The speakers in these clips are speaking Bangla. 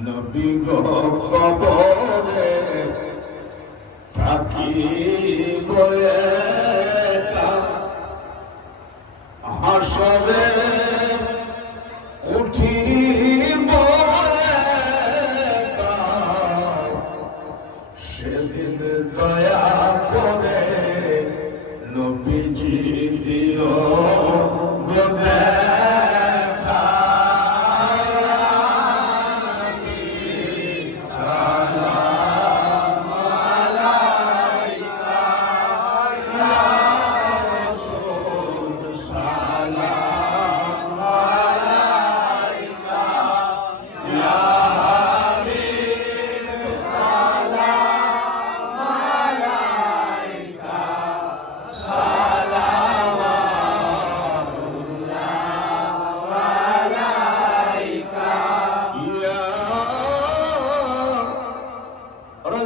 নবী গো কবরে থাকি হাসরে উঠি সেদিন দয়া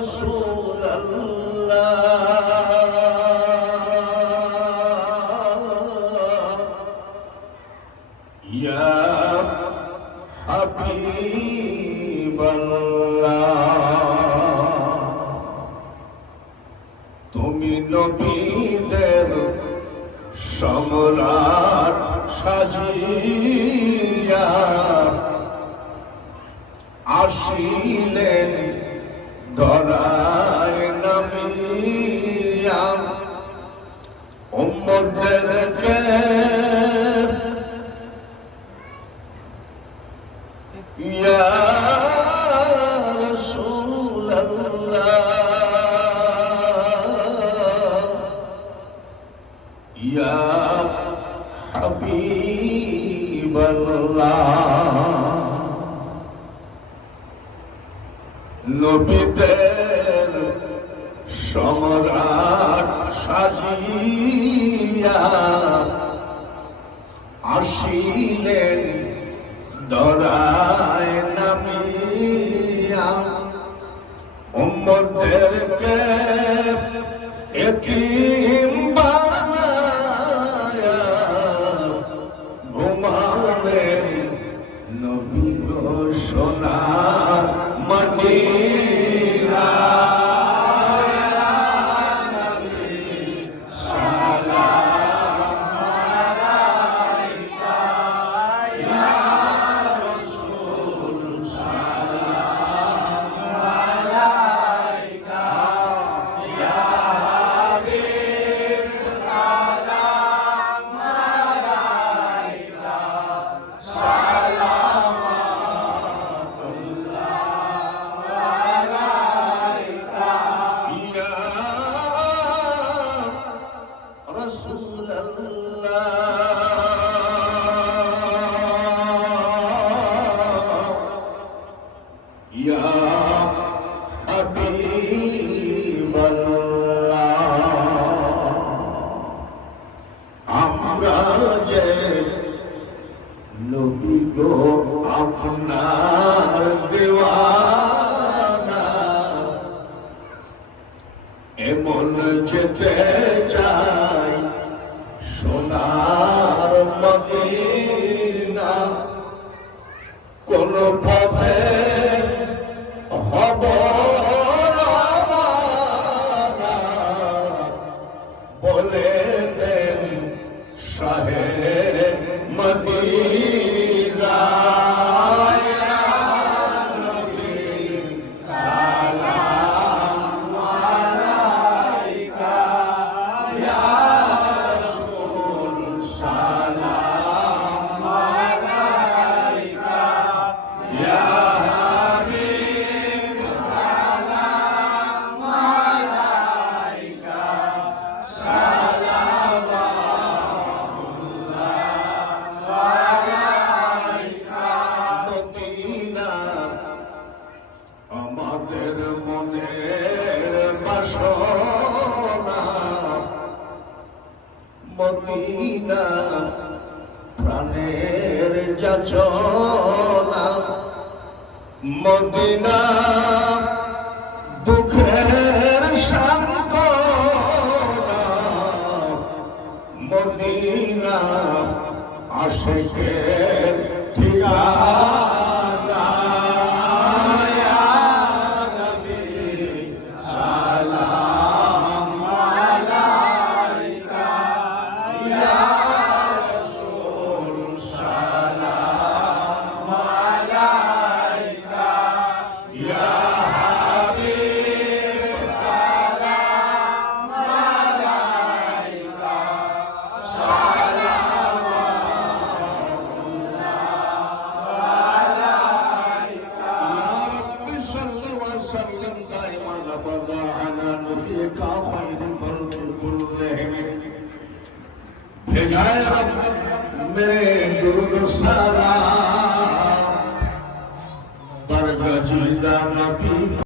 রাসূলাল্লাহ ইয়া হাবিবাল্লাহ তুমি নবীদের সম্রাট সাজিয়া আসিলেন ধরায় নামিয়া উম্মদেরকে ইয়া রাসূলাল্লাহ। ইয়া হাবিবাল্লাহ। নবীদের সম্রাট সাজিয়া আসিলেন দরায় নামিয়া। উম্মদেরকে বানায়া ঘুমালেন নবী গো সোনার নবী গো আপনার দেওয়ানা। এমন যেতে চাই সোনার মদিনা। কোন পথে বাসনা মদিনা প্রাণের যাচনা। মদিনা দুঃখের সান্ত্বনা। মদিনা আশেকের ঠিকানা। मेरे दुर्ग सारा